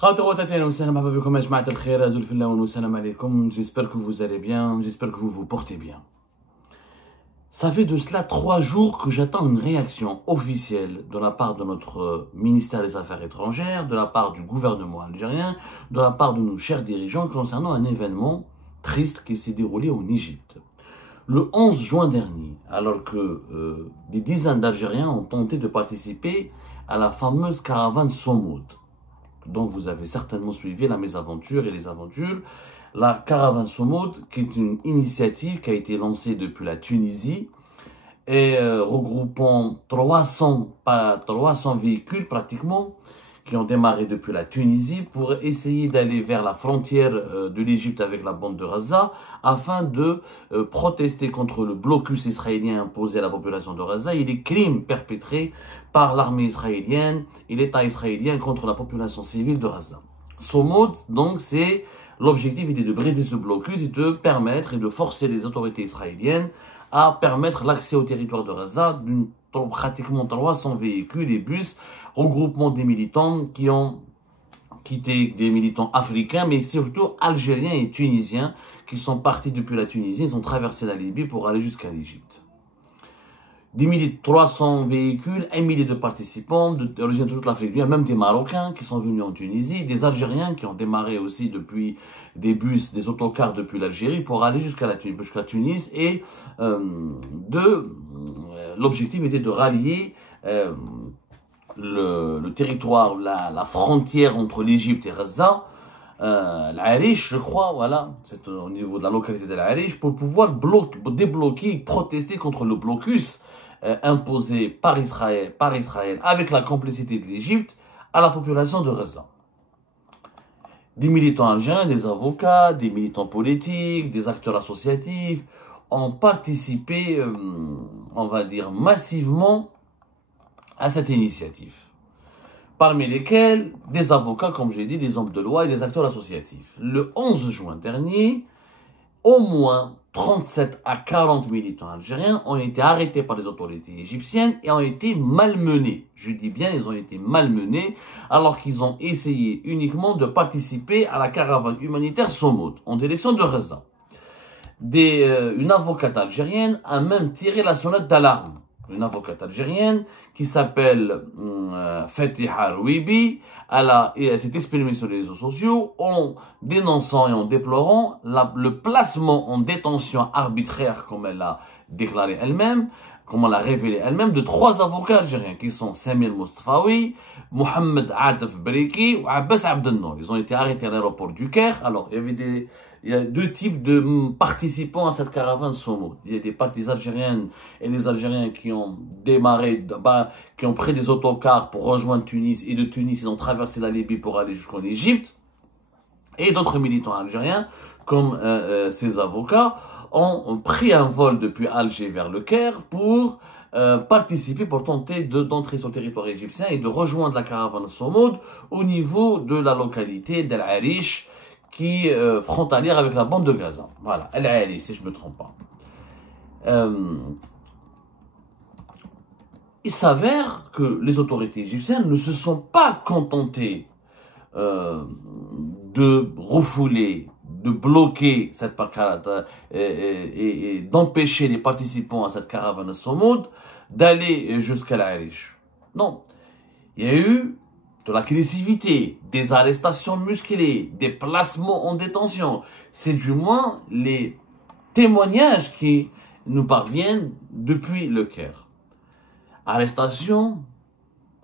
J'espère que vous allez bien, j'espère que vous vous portez bien. Ça fait de cela 3 jours que j'attends une réaction officielle de la part de notre ministère des Affaires étrangères, de la part du gouvernement algérien, de la part de nos chers dirigeants concernant un événement triste qui s'est déroulé en Égypte. Le 11 juin dernier, alors que des dizaines d'Algériens ont tenté de participer à la fameuse caravane Somoud, dont vous avez certainement suivi la mésaventure et les aventures, la caravane Somoud, qui est une initiative qui a été lancée depuis la Tunisie et regroupant 300 véhicules pratiquement, qui ont démarré depuis la Tunisie pour essayer d'aller vers la frontière de l'Égypte avec la bande de Gaza afin de protester contre le blocus israélien imposé à la population de Gaza et les crimes perpétrés par l'armée israélienne et l'État israélien contre la population civile de Gaza. Somoud, donc, c'est l'objectif était de briser ce blocus et de permettre et de forcer les autorités israéliennes à permettre l'accès au territoire de Gaza d'une pratiquement 300 véhicules et bus, regroupement des militants qui ont quitté, des militants africains, mais surtout algériens et tunisiens qui sont partis depuis la Tunisie, ils ont traversé la Libye pour aller jusqu'à l'Égypte. 300 véhicules, 1 millier de participants d'origine de toute l'Afrique, même des Marocains qui sont venus en Tunisie, des Algériens qui ont démarré aussi depuis des bus, des autocars depuis l'Algérie pour aller jusqu'à Tunis et l'objectif était de rallier le territoire, la frontière entre l'Égypte et Gaza, l'Arish, je crois, voilà, c'est au niveau de la localité de l'Arish, pour pouvoir débloquer et protester contre le blocus imposé par Israël avec la complicité de l'Égypte à la population de Gaza. Des militants algériens, des avocats, des militants politiques, des acteurs associatifs ont participé, on va dire, massivement à cette initiative. Parmi lesquels des avocats, comme j'ai dit, des hommes de loi et des acteurs associatifs. Le 11 juin dernier, au moins 37 à 40 militants algériens ont été arrêtés par les autorités égyptiennes et ont été malmenés. Je dis bien, ils ont été malmenés alors qu'ils ont essayé uniquement de participer à la caravane humanitaire Somoud en direction de Gaza. Une avocate algérienne a même tiré la sonnette d'alarme. Une avocate algérienne qui s'appelle Fatiha Rouibi, elle s'est exprimée sur les réseaux sociaux en dénonçant et en déplorant le placement en détention arbitraire, comme elle l'a déclaré elle-même, comme elle l'a révélé elle-même, de 3 avocats algériens qui sont Samir Mostafawi, Mohamed Atef Breki ou Abbas Abdelnour. Ils ont été arrêtés à l'aéroport du Caire. Alors, il y a 2 types de participants à cette caravane Somoud. Il y a des Algériennes et des Algériens qui ont démarré, qui ont pris des autocars pour rejoindre Tunis, et de Tunis, ils ont traversé la Libye pour aller jusqu'en Égypte. Et d'autres militants algériens, comme ces avocats, ont pris un vol depuis Alger vers le Caire pour participer, pour tenter d'entrer sur le territoire égyptien et de rejoindre la caravane Somoud au niveau de la localité d'El Arish, qui est frontalière avec la bande de Gaza. Voilà, El Ali, si je ne me trompe pas. Il s'avère que les autorités égyptiennes ne se sont pas contentées de refouler, de bloquer cette caravane et d'empêcher les participants à cette caravane Somoud d'aller jusqu'à l'Arish. Non, il y a eu de l'agressivité, des arrestations musclées, des placements en détention. C'est du moins les témoignages qui nous parviennent depuis le Caire. Arrestation,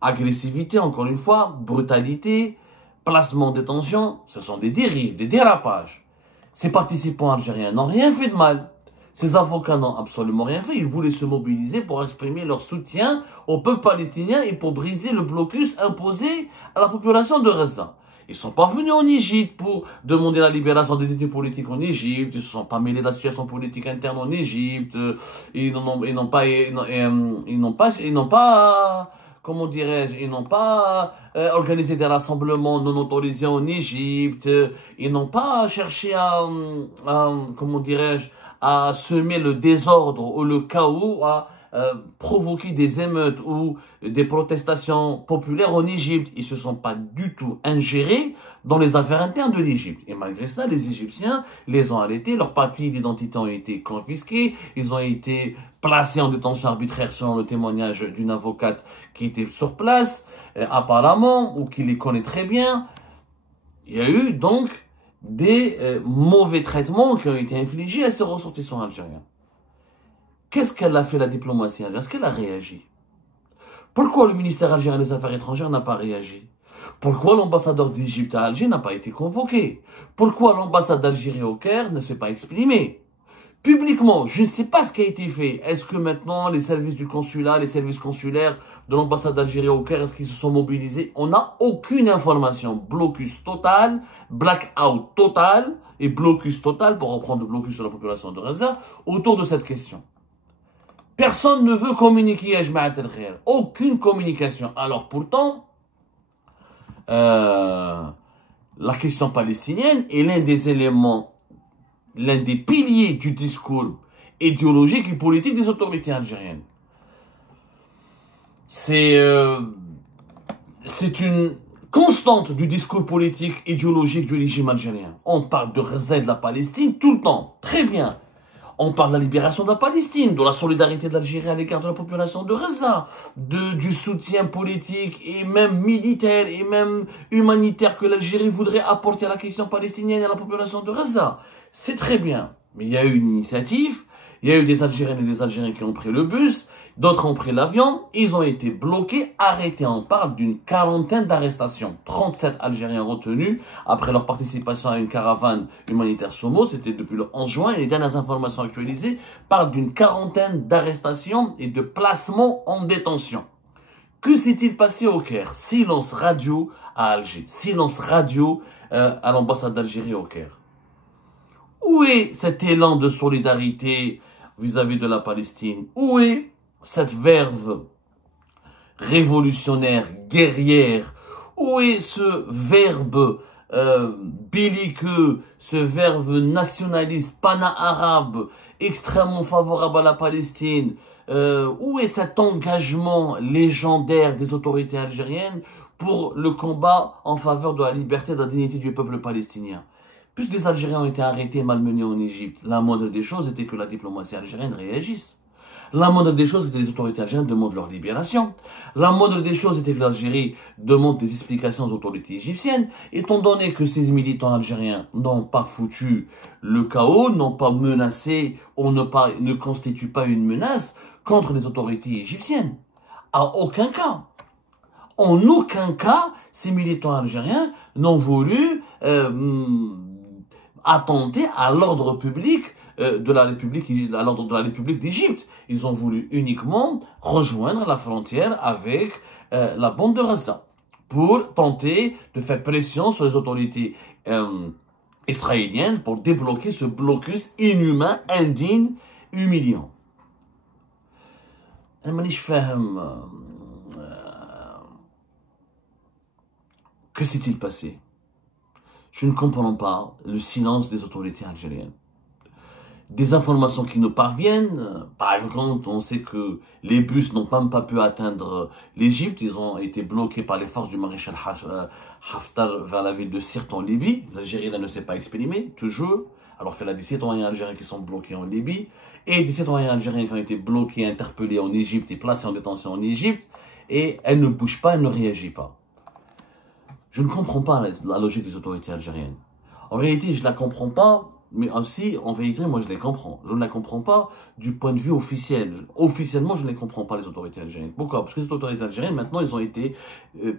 agressivité, encore une fois, brutalité, placement en détention, ce sont des dérives, des dérapages. Ces participants algériens n'ont rien fait de mal. Ces avocats n'ont absolument rien fait. Ils voulaient se mobiliser pour exprimer leur soutien au peuple palestinien et pour briser le blocus imposé à la population de Gaza. Ils ne sont pas venus en Égypte pour demander la libération des détenus politiques en Égypte. Ils ne se sont pas mêlés de la situation politique interne en Égypte. Ils n'ont pas, comment dirais-je, ils n'ont pas organisé des rassemblements non autorisés en Égypte. Ils n'ont pas cherché comment dirais-je, à semer le désordre ou le chaos, provoqué des émeutes ou des protestations populaires en Égypte. Ils ne se sont pas du tout ingérés dans les affaires internes de l'Égypte. Et malgré ça, les Égyptiens les ont arrêtés, leurs papiers d'identité ont été confisqués, ils ont été placés en détention arbitraire selon le témoignage d'une avocate qui était sur place, apparemment, ou qui les connaît très bien. Il y a eu donc des mauvais traitements qui ont été infligés à ces ressortissants algériens. Qu'est-ce qu'elle a fait la diplomatie algérienne? Est-ce qu'elle a réagi? Pourquoi le ministère algérien des Affaires étrangères n'a pas réagi? Pourquoi l'ambassadeur d'Égypte à Alger n'a pas été convoqué? Pourquoi l'ambassade d'Algérie au Caire ne s'est pas exprimée? Publiquement, je ne sais pas ce qui a été fait. Est-ce que maintenant les services du consulat, les services consulaires de l'ambassade d'Algérie au Caire, est-ce qu'ils se sont mobilisés? On n'a aucune information. Blocus total, blackout total et blocus total, pour reprendre le blocus sur la population de Gaza, autour de cette question. Personne ne veut communiquer à Jma'at al-Khair. Aucune communication. Alors pourtant, la question palestinienne est l'un des éléments, l'un des piliers du discours idéologique et politique des autorités algériennes. C'est une constante du discours politique idéologique du régime algérien. On parle de Gaza et de la Palestine tout le temps. Très bien. On parle de la libération de la Palestine, de la solidarité de l'Algérie à l'égard de la population de Gaza, du soutien politique et même militaire et même humanitaire que l'Algérie voudrait apporter à la question palestinienne et à la population de Gaza. C'est très bien. Mais il y a eu une initiative, il y a eu des Algériennes et des Algériens qui ont pris le bus, d'autres ont pris l'avion, ils ont été bloqués, arrêtés. On parle d'une quarantaine d'arrestations. 37 Algériens retenus après leur participation à une caravane humanitaire Somo, c'était depuis le 11 juin, et les dernières informations actualisées parlent d'une quarantaine d'arrestations et de placements en détention. Que s'est-il passé au Caire? Silence radio à Alger, silence radio à l'ambassade d'Algérie au Caire. Où est cet élan de solidarité vis-à-vis de la Palestine? Où est cette verve révolutionnaire, guerrière? Où est ce verbe belliqueux, ce verbe nationaliste, pana-arabe, extrêmement favorable à la Palestine? Où est cet engagement légendaire des autorités algériennes pour le combat en faveur de la liberté et de la dignité du peuple palestinien? Plus des Algériens ont été arrêtés et malmenés en Égypte, la moindre des choses était que la diplomatie algérienne réagisse. La moindre des choses était que les autorités algériennes demandent leur libération. La moindre des choses était que l'Algérie demande des explications aux autorités égyptiennes. Étant donné que ces militants algériens n'ont pas foutu le chaos, n'ont pas menacé ou ne constituent pas une menace contre les autorités égyptiennes. À aucun cas. En aucun cas, ces militants algériens n'ont voulu attenter à l'ordre public de la République, à l'ordre de la République d'Égypte. Ils ont voulu uniquement rejoindre la frontière avec la bande de Gaza pour tenter de faire pression sur les autorités israéliennes pour débloquer ce blocus inhumain, indigne, humiliant. Que s'est-il passé? Je ne comprends pas le silence des autorités algériennes. Des informations qui nous parviennent, par exemple, on sait que les bus n'ont même pas pu atteindre l'Égypte, ils ont été bloqués par les forces du maréchal Haftar vers la ville de Sirte en Libye. L'Algérie ne s'est pas exprimée, toujours, alors qu'elle a des citoyens algériens qui sont bloqués en Libye, et des citoyens algériens qui ont été bloqués, interpellés en Égypte et placés en détention en Égypte, et elle ne bouge pas, elle ne réagit pas. Je ne comprends pas la logique des autorités algériennes. En réalité, je ne la comprends pas, mais aussi, en vérité, moi je les comprends. Je ne la comprends pas du point de vue officiel. Officiellement, je ne les comprends pas, les autorités algériennes. Pourquoi? Parce que les autorités algériennes, maintenant, elles ont été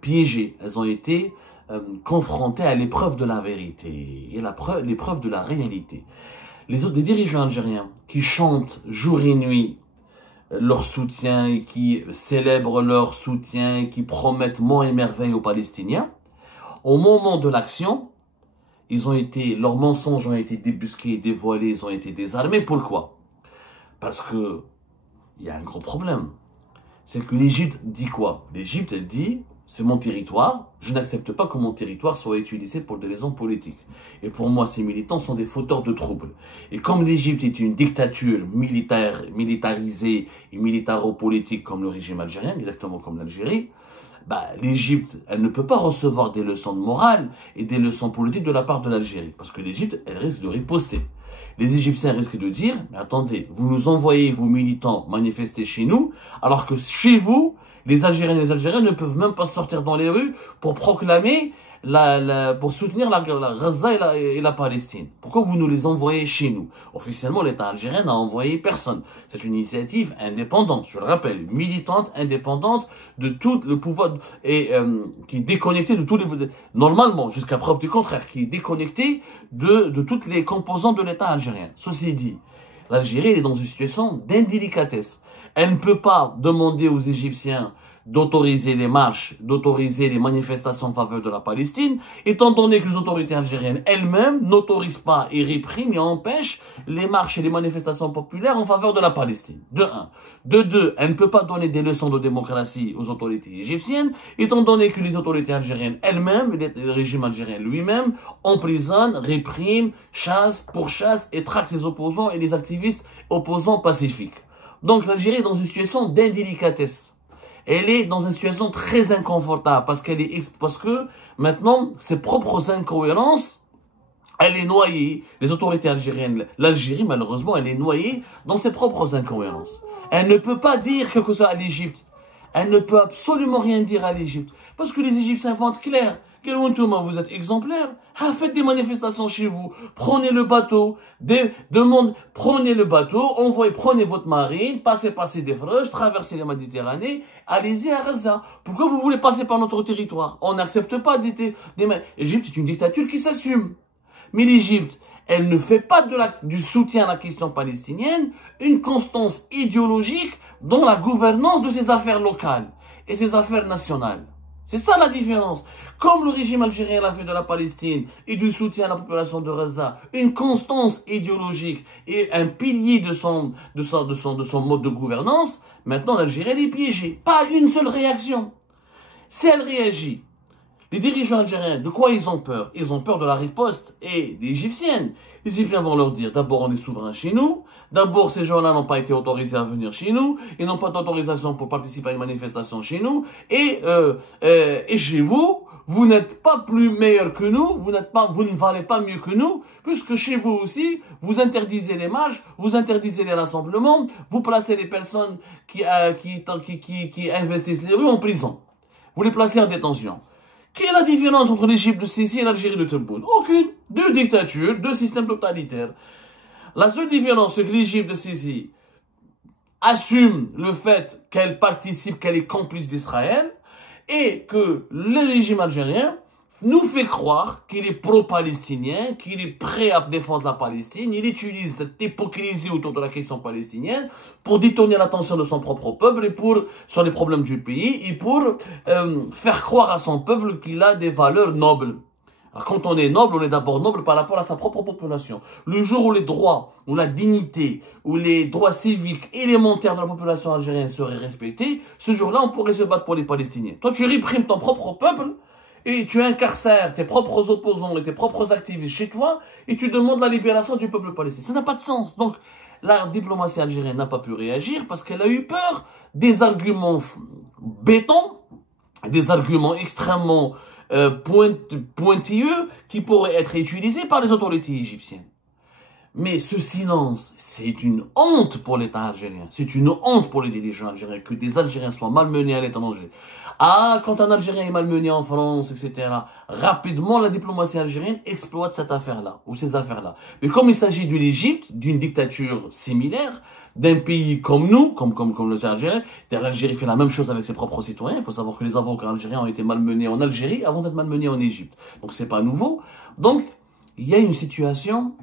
piégées. Elles ont été confrontées à l'épreuve de la vérité et l'épreuve de la réalité. Des dirigeants algériens qui chantent jour et nuit leur soutien et qui célèbrent leur soutien et qui promettent monts et merveilles aux Palestiniens, au moment de l'action, leurs mensonges ont été débusqués, dévoilés, ils ont été désarmés. Pourquoi? Parce que il y a un gros problème. C'est que l'Égypte dit quoi? L'Égypte, elle dit, c'est mon territoire, je n'accepte pas que mon territoire soit utilisé pour des raisons politiques. Et pour moi, ces militants sont des fauteurs de troubles. Et comme l'Égypte est une dictature militarisée et militaro-politique comme le régime algérien, exactement comme l'Algérie, bah, l'Égypte, elle ne peut pas recevoir des leçons de morale et des leçons politiques de la part de l'Algérie. Parce que l'Égypte, elle risque de riposter. Les Égyptiens risquent de dire, mais attendez, vous nous envoyez vos militants manifester chez nous, alors que chez vous, les Algériens et les Algériens ne peuvent même pas sortir dans les rues pour proclamer, pour soutenir la Gaza et la Palestine. Pourquoi vous nous les envoyez chez nous? Officiellement, l'État algérien n'a envoyé personne. C'est une initiative indépendante, je le rappelle, militante, indépendante de tout le pouvoir, et qui est déconnectée de tous les... Normalement, jusqu'à preuve du contraire, qui est déconnectée de toutes les composantes de l'État algérien. Ceci dit, l'Algérie est dans une situation d'indélicatesse. Elle ne peut pas demander aux Égyptiens d'autoriser les marches, d'autoriser les manifestations en faveur de la Palestine, étant donné que les autorités algériennes elles-mêmes n'autorisent pas et répriment et empêchent les marches et les manifestations populaires en faveur de la Palestine. De un. De deux, elle ne peut pas donner des leçons de démocratie aux autorités égyptiennes, étant donné que les autorités algériennes elles-mêmes, le régime algérien lui-même, emprisonnent, répriment, chassent, pourchassent et traquent ses opposants et les activistes opposants pacifiques. Donc l'Algérie est dans une situation d'indélicatesse. Elle est dans une situation très inconfortable parce que maintenant, ses propres incohérences, elle est noyée. Les autorités algériennes, l'Algérie, malheureusement, elle est noyée dans ses propres incohérences. Elle ne peut pas dire quelque chose à l'Égypte. Elle ne peut absolument rien dire à l'Égypte. Parce que les Égyptiens vont être clairs. Vous êtes exemplaires. Faites des manifestations chez vous. Prenez le bateau. Prenez le bateau. Prenez votre marine. Passez des fleuches. Traversez la Méditerranée. Allez-y à Gaza. Pourquoi vous voulez passer par notre territoire? On n'accepte pas l'Égypte est une dictature qui s'assume. Mais l'Égypte, elle ne fait pas du soutien à la question palestinienne une constance idéologique dans la gouvernance de ses affaires locales et ses affaires nationales. C'est ça la différence. Comme le régime algérien l'a fait de la Palestine et du soutien à la population de Gaza, une constance idéologique et un pilier de son mode de gouvernance, maintenant l'Algérie est piégée. Pas une seule réaction. Si elle réagit, les dirigeants algériens, de quoi ils ont peur? Ils ont peur de la riposte et des Égyptiennes. Les Égyptiens vont leur dire, d'abord on est souverain chez nous, d'abord ces gens-là n'ont pas été autorisés à venir chez nous, ils n'ont pas d'autorisation pour participer à une manifestation chez nous, et chez vous, vous n'êtes pas plus meilleurs que nous, vous ne valez pas mieux que nous, puisque chez vous aussi, vous interdisez les marches, vous interdisez les rassemblements, vous placez les personnes qui investissent les rues en prison. Vous les placez en détention. Quelle est la différence entre l'Égypte de Sisi et l'Algérie de Tebboune? Aucune. Deux dictatures, deux systèmes totalitaires. La seule différence, c'est que l'Égypte de Sisi assume le fait qu'elle participe, qu'elle est complice d'Israël, et que le régime algérien nous fait croire qu'il est pro-palestinien, qu'il est prêt à défendre la Palestine. Il utilise cette hypocrisie autour de la question palestinienne pour détourner l'attention de son propre peuple et sur les problèmes du pays et pour faire croire à son peuple qu'il a des valeurs nobles. Alors, quand on est noble, on est d'abord noble par rapport à sa propre population. Le jour où les droits, où la dignité, où les droits civiques élémentaires de la population algérienne seraient respectés, ce jour-là, on pourrait se battre pour les Palestiniens. Toi, tu réprimes ton propre peuple, et tu incarcères tes propres opposants et tes propres activistes chez toi, et tu demandes la libération du peuple palestinien. Ça n'a pas de sens. Donc, la diplomatie algérienne n'a pas pu réagir parce qu'elle a eu peur des arguments béton, des arguments extrêmement pointilleux qui pourraient être utilisés par les autorités égyptiennes. Mais ce silence, c'est une honte pour l'État algérien. C'est une honte pour les dirigeants algériens que des Algériens soient malmenés à l'étranger. Quand un Algérien est malmené en France, etc., rapidement, la diplomatie algérienne exploite cette affaire-là, ou ces affaires-là. Mais comme il s'agit de l'Égypte, d'une dictature similaire, d'un pays comme nous, comme les Algériens, l'Algérie fait la même chose avec ses propres citoyens. Il faut savoir que les avocats algériens ont été malmenés en Algérie avant d'être malmenés en Égypte. Donc c'est pas nouveau. Donc, il y a une situation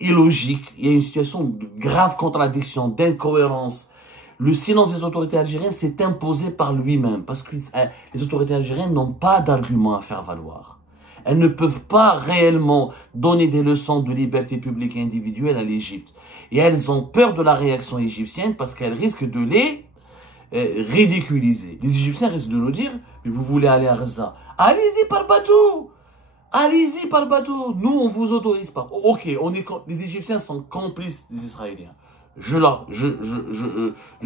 illogique, il y a une situation de grave contradiction, d'incohérence. Le silence des autorités algériennes s'est imposé par lui-même parce que les autorités algériennes n'ont pas d'arguments à faire valoir. Elles ne peuvent pas réellement donner des leçons de liberté publique et individuelle à l'Égypte. Et elles ont peur de la réaction égyptienne parce qu'elles risquent de les ridiculiser. Les Égyptiens risquent de nous dire, mais vous voulez aller à Gaza. Allez-y par bateau. Allez-y par bateau. Nous, on vous autorise pas. Ok, les Égyptiens sont complices des Israéliens. Je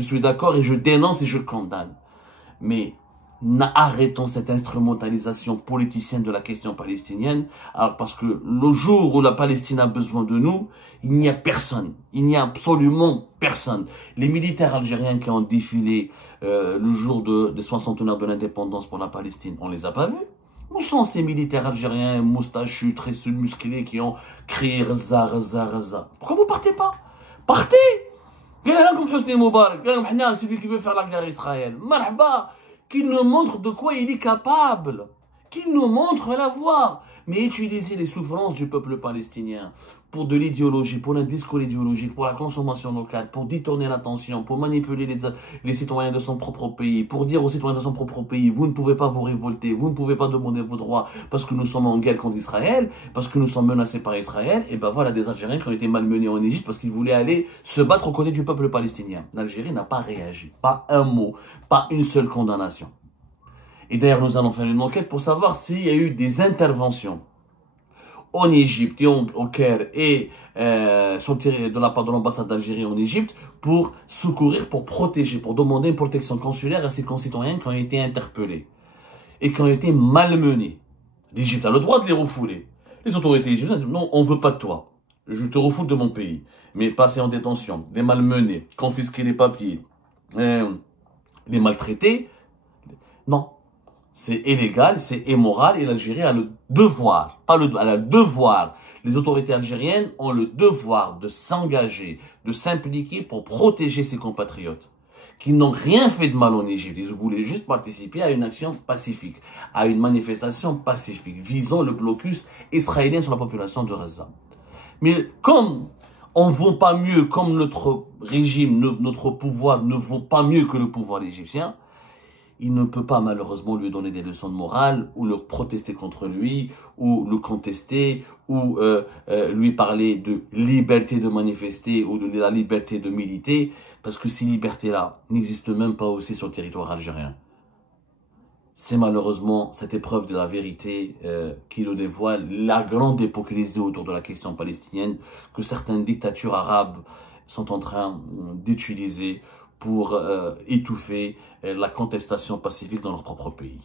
suis d'accord et je dénonce et je condamne. Mais arrêtons cette instrumentalisation politicienne de la question palestinienne. Alors parce que le jour où la Palestine a besoin de nous, il n'y a personne. Il n'y a absolument personne. Les militaires algériens qui ont défilé le jour des 60 de l'indépendance pour la Palestine, on les a pas vus. Où sont ces militaires algériens moustachus, très musclés qui ont crié Gaza, Gaza, Gaza? Pourquoi vous partez pas? Partez! Comme Hosni Moubarak, celui qui veut faire la guerre à Israël. Marhaba! Qu'il nous montre de quoi il est capable. Qu'il nous montre la voie. Mais utiliser les souffrances du peuple palestinien pour de l'idéologie, pour un discours idéologique, pour la consommation locale, pour détourner l'attention, pour manipuler les citoyens de son propre pays, pour dire aux citoyens de son propre pays, vous ne pouvez pas vous révolter, vous ne pouvez pas demander vos droits parce que nous sommes en guerre contre Israël, parce que nous sommes menacés par Israël, et ben voilà des Algériens qui ont été malmenés en Égypte parce qu'ils voulaient aller se battre aux côtés du peuple palestinien. L'Algérie n'a pas réagi, pas un mot, pas une seule condamnation. Et d'ailleurs, nous allons faire une enquête pour savoir s'il y a eu des interventions en Égypte et au Caire et de la part de l'ambassade d'Algérie en Égypte pour secourir, pour protéger, pour demander une protection consulaire à ces concitoyens qui ont été interpellés et qui ont été malmenés. L'Égypte a le droit de les refouler. Les autorités égyptiennes disent non, on ne veut pas de toi. Je te refoule de mon pays. Mais passer en détention, les malmenés, confisquer les papiers, les maltraités, non. C'est illégal, c'est immoral et l'Algérie a le devoir, elle a le devoir. Les autorités algériennes ont le devoir de s'engager, de s'impliquer pour protéger ses compatriotes qui n'ont rien fait de mal en Égypte. Ils voulaient juste participer à une action pacifique, à une manifestation pacifique visant le blocus israélien sur la population de Gaza. Mais comme on ne vaut pas mieux, comme notre régime, notre pouvoir ne vaut pas mieux que le pouvoir égyptien, il ne peut pas malheureusement lui donner des leçons de morale ou le protester contre lui ou le contester ou lui parler de liberté de manifester ou de la liberté de militer parce que ces libertés-là n'existent même pas aussi sur le territoire algérien. C'est malheureusement cette épreuve de la vérité qui le dévoile, la grande hypocrisie autour de la question palestinienne que certaines dictatures arabes sont en train d'utiliser pour étouffer la contestation pacifique dans leur propre pays.